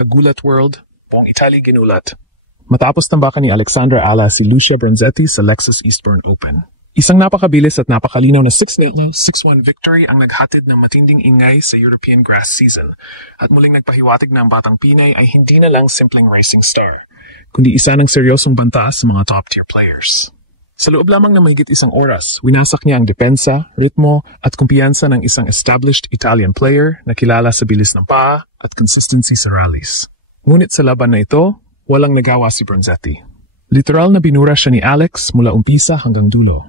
Kagulat World, buong Italy ginulat. Matapos tambakan ni Alexandra Ala si Lucia Bronzetti sa Lexus Eastbourne Open. Isang napakabilis at napakalinaw na 6-0, 6-1 victory ang naghatid ng matinding ingay sa European grass season at muling nagpahiwatig na ang batang Pinay ay hindi na lang simpleng racing star, kundi isa ng seryosong banta sa mga top-tier players. Sa loob lamang ng mahigit isang oras, winasak niya ang depensa, ritmo at kumpiyansa ng isang established Italian player na kilala sa bilis ng paa at consistency sa rallies. Ngunit sa laban na ito, walang nagawa si Bronzetti. Literal na binura siya ni Alex mula umpisa hanggang dulo.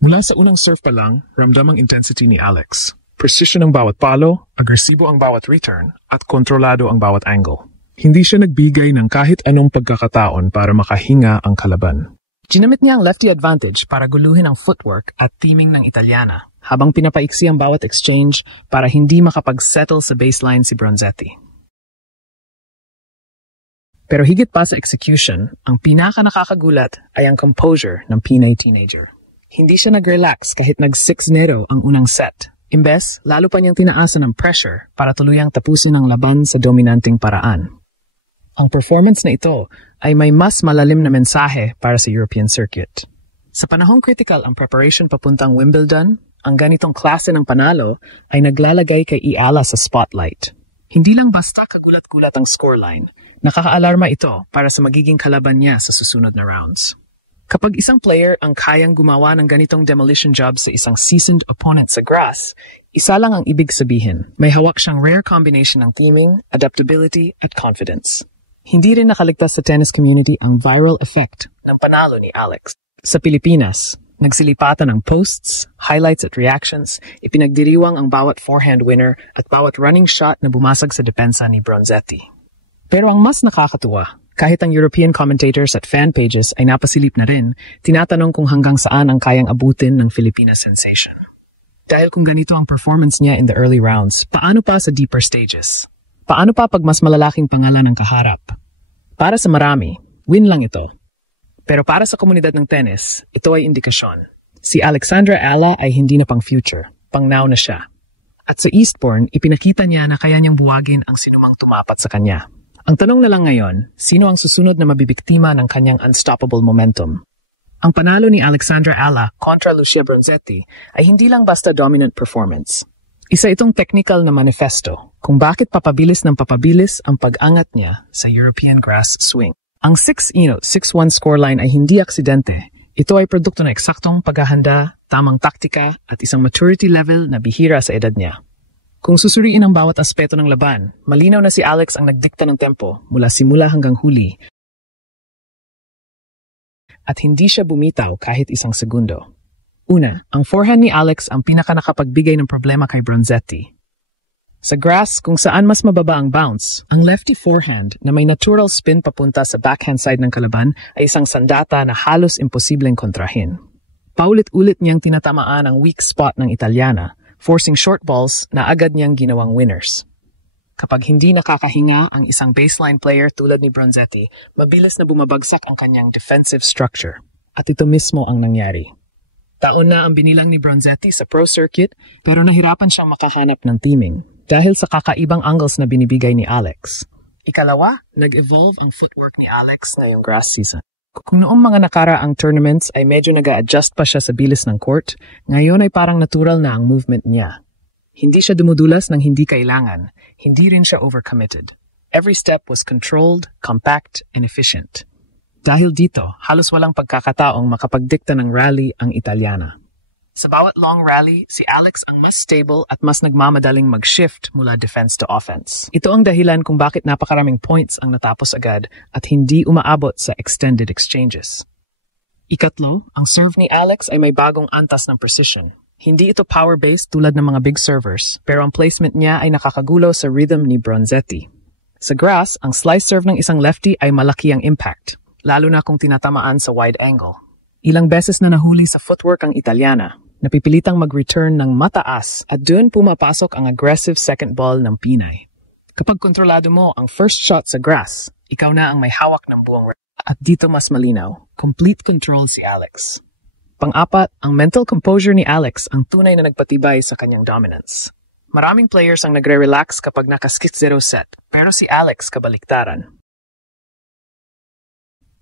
Mula sa unang serve pa lang, ramdam ang intensity ni Alex. Precision ang bawat palo, agresibo ang bawat return, at kontrolado ang bawat angle. Hindi siya nagbigay ng kahit anong pagkakataon para makahinga ang kalaban. Ginamit niya ang lefty advantage para guluhin ang footwork at teaming ng Italiana, habang pinapaiksi ang bawat exchange para hindi makapag-settle sa baseline si Bronzetti. Pero higit pa sa execution, ang pinaka-nakakagulat ay ang composure ng Pinay teenager. Hindi siya nag-relax kahit nag-6-0 ang unang set. Imbes, lalo pa niyang tinaasan ng pressure para tuluyang tapusin ang laban sa dominanting paraan. Ang performance na ito ay may mas malalim na mensahe para sa European circuit. Sa panahong critical ang preparation papuntang Wimbledon, ang ganitong klase ng panalo ay naglalagay kay Ala sa spotlight. Hindi lang basta kagulat-gulat ang scoreline, nakakaalarma ito para sa magiging kalaban niya sa susunod na rounds. Kapag isang player ang kayang gumawa ng ganitong demolition job sa isang seasoned opponent sa grass, isa lang ang ibig sabihin, may hawak siyang rare combination ng teaming, adaptability at confidence. Hindi rin nakaligtas sa tennis community ang viral effect ng panalo ni Alex. Sa Pilipinas, nagsilipatan ang posts, highlights at reactions, ipinagdiriwang ang bawat forehand winner at bawat running shot na bumasag sa depensa ni Bronzetti. Pero ang mas nakakatuwa, kahit ang European commentators at fan pages ay napasilip na rin, tinatanong kung hanggang saan ang kayang abutin ng Filipina sensation. Dahil kung ganito ang performance niya in the early rounds, paano pa sa deeper stages? Paano pa pag mas malalaking pangalan ang kaharap? Para sa marami, win lang ito. Pero para sa komunidad ng tennis, ito ay indikasyon. Si Alexandra Ala ay hindi na pang future, pang now na siya. At sa Eastbourne, ipinakita niya na kaya niyang buwagin ang sinumang tumapat sa kanya. Ang tanong na lang ngayon, sino ang susunod na mabibiktima ng kanyang unstoppable momentum? Ang panalo ni Alexandra Ala kontra Lucia Bronzetti ay hindi lang basta dominant performance. Isa itong technical na manifesto kung bakit papabilis ng papabilis ang pag-angat niya sa European grass swing. Ang 6-1 scoreline ay hindi aksidente. Ito ay produkto ng eksaktong paghahanda, tamang taktika at isang maturity level na bihira sa edad niya. Kung susuriin ang bawat aspeto ng laban, malinaw na si Alex ang nagdikta ng tempo mula simula hanggang huli. At hindi siya bumitaw kahit isang segundo. Una, ang forehand ni Alex ang pinaka-nakapagbigay ng problema kay Bronzetti. Sa grass, kung saan mas mababa ang bounce, ang lefty forehand na may natural spin papunta sa backhand side ng kalaban ay isang sandata na halos imposibleng kontrahin. Paulit-ulit niyang tinatamaan ang weak spot ng Italiana, forcing short balls na agad niyang ginawang winners. Kapag hindi nakakahinga ang isang baseline player tulad ni Bronzetti, mabilis na bumabagsak ang kanyang defensive structure. At ito mismo ang nangyari. Taon na ang binilang ni Bronzetti sa pro circuit pero nahirapan siyang makahanap ng teaming dahil sa kakaibang angles na binibigay ni Alex. Ikalawa, nag-evolve ang footwork ni Alex ngayong grass season. Kung noong mga nakaraang tournaments ay medyo nag-a-adjust pa siya sa bilis ng court, ngayon ay parang natural na ang movement niya. Hindi siya dumudulas ng hindi kailangan, hindi rin siya overcommitted. Every step was controlled, compact, and efficient. Dahil dito, halos walang pagkakataong makapagdikta ng rally ang Italiana. Sa bawat long rally, si Alex ang mas stable at mas nagmamadaling mag-shift mula defense to offense. Ito ang dahilan kung bakit napakaraming points ang natapos agad at hindi umaabot sa extended exchanges. Ikatlo, ang serve ni Alex ay may bagong antas ng precision. Hindi ito power-based tulad ng mga big servers, pero ang placement niya ay nakakagulo sa rhythm ni Bronzetti. Sa grass, ang slice serve ng isang lefty ay malaki ang impact, lalo na kung tinatamaan sa wide angle. Ilang beses na nahuli sa footwork ang Italiana, napipilitang mag-return ng mataas at doon pumapasok ang aggressive second ball ng Pinay. Kapag kontrolado mo ang first shot sa grass, ikaw na ang may hawak ng buong at dito mas malinaw, complete control si Alex. Pang-apat, ang mental composure ni Alex ang tunay na nagpatibay sa kanyang dominance. Maraming players ang nagre-relax kapag naka-6-0 set, pero si Alex kabaliktaran.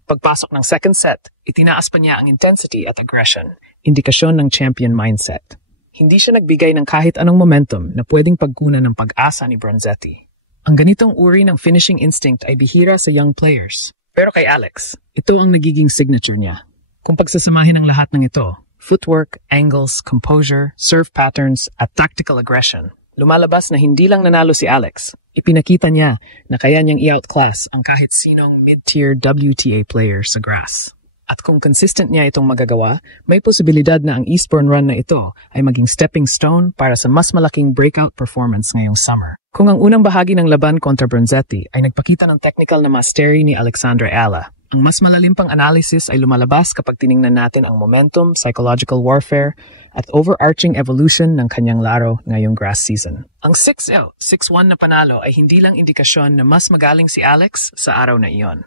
Pagpasok ng second set, itinaas pa niya ang intensity at aggression, indikasyon ng champion mindset. Hindi siya nagbigay ng kahit anong momentum na pwedeng pagkunan ng pag-asa ni Bronzetti. Ang ganitong uri ng finishing instinct ay bihira sa young players. Pero kay Alex, ito ang nagiging signature niya. Kung pagsasamahin ang lahat ng ito, footwork, angles, composure, serve patterns, at tactical aggression, lumalabas na hindi lang nanalo si Alex. Ipinakita niya na kaya niyang i-outclass ang kahit sinong mid-tier WTA player sa grass. At kung consistent niya itong magagawa, may posibilidad na ang Eastbourne run na ito ay maging stepping stone para sa mas malaking breakout performance ngayong summer. Kung ang unang bahagi ng laban kontra Bronzetti ay nagpakita ng technical na mastery ni Alexandra Ala, ang mas malalim pang analysis ay lumalabas kapag tiningnan natin ang momentum, psychological warfare, at overarching evolution ng kanyang laro ngayong grass season. Ang 6-0, 6-1 na panalo ay hindi lang indikasyon na mas magaling si Alex sa araw na iyon.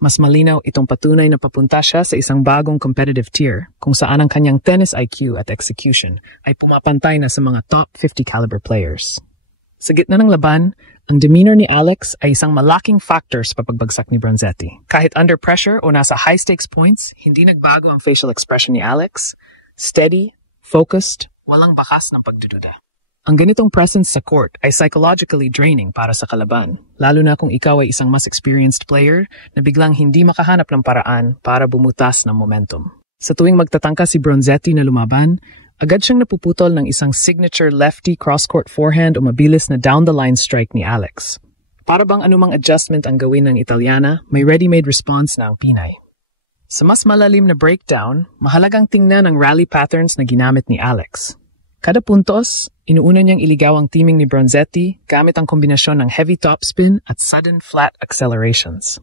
Mas malinaw itong patunay na papunta siya sa isang bagong competitive tier kung saan ang kanyang tennis IQ at execution ay pumapantay na sa mga top 50 caliber players. Sa gitna ng laban, ang demeanor ni Alex ay isang malaking factor sa pagbagsak ni Bronzetti. Kahit under pressure o nasa high-stakes points, hindi nagbago ang facial expression ni Alex. Steady, focused, walang bakas ng pagdududa. Ang ganitong presence sa court ay psychologically draining para sa kalaban, lalo na kung ikaw ay isang mas experienced player na biglang hindi makahanap ng paraan para bumutas ng momentum. Sa tuwing magtatangka si Bronzetti na lumaban, agad siyang napuputol ng isang signature lefty cross-court forehand o mabilis na down-the-line strike ni Alex. Para bang anumang adjustment ang gawin ng Italiana, may ready-made response na ang Pinay. Sa mas malalim na breakdown, mahalagang tingnan ang rally patterns na ginamit ni Alex. Kada puntos, inuuna niyang iligaw ang teaming ni Bronzetti gamit ang kombinasyon ng heavy topspin at sudden flat accelerations.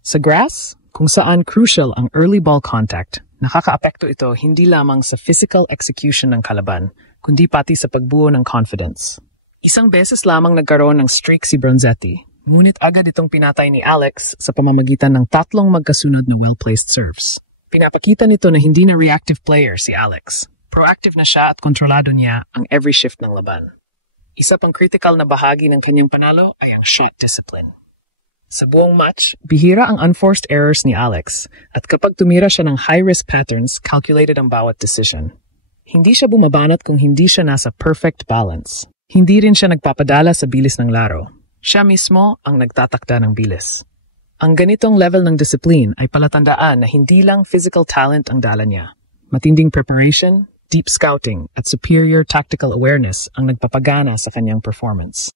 Sa grass, kung saan crucial ang early ball contact, nakakaapekto ito hindi lamang sa physical execution ng kalaban, kundi pati sa pagbuo ng confidence. Isang beses lamang nagkaroon ng streak si Bronzetti, ngunit agad itong pinatay ni Alex sa pamamagitan ng 3 magkasunod na well-placed serves. Pinapakita nito na hindi na reactive player si Alex. Proactive na siya at kontrolado niya ang every shift ng laban. Isa pang critical na bahagi ng kanyang panalo ay ang shot discipline. Sa buong match, bihira ang unforced errors ni Alex at kapag tumira siya ng high-risk patterns, calculated ang bawat decision. Hindi siya bumabanat kung hindi siya nasa perfect balance. Hindi rin siya nagpapadala sa bilis ng laro. Siya mismo ang nagtatakda ng bilis. Ang ganitong level ng discipline ay palatandaan na hindi lang physical talent ang dala niya. Matinding preparation, deep scouting, at superior tactical awareness ang nagpapagana sa kanyang performance.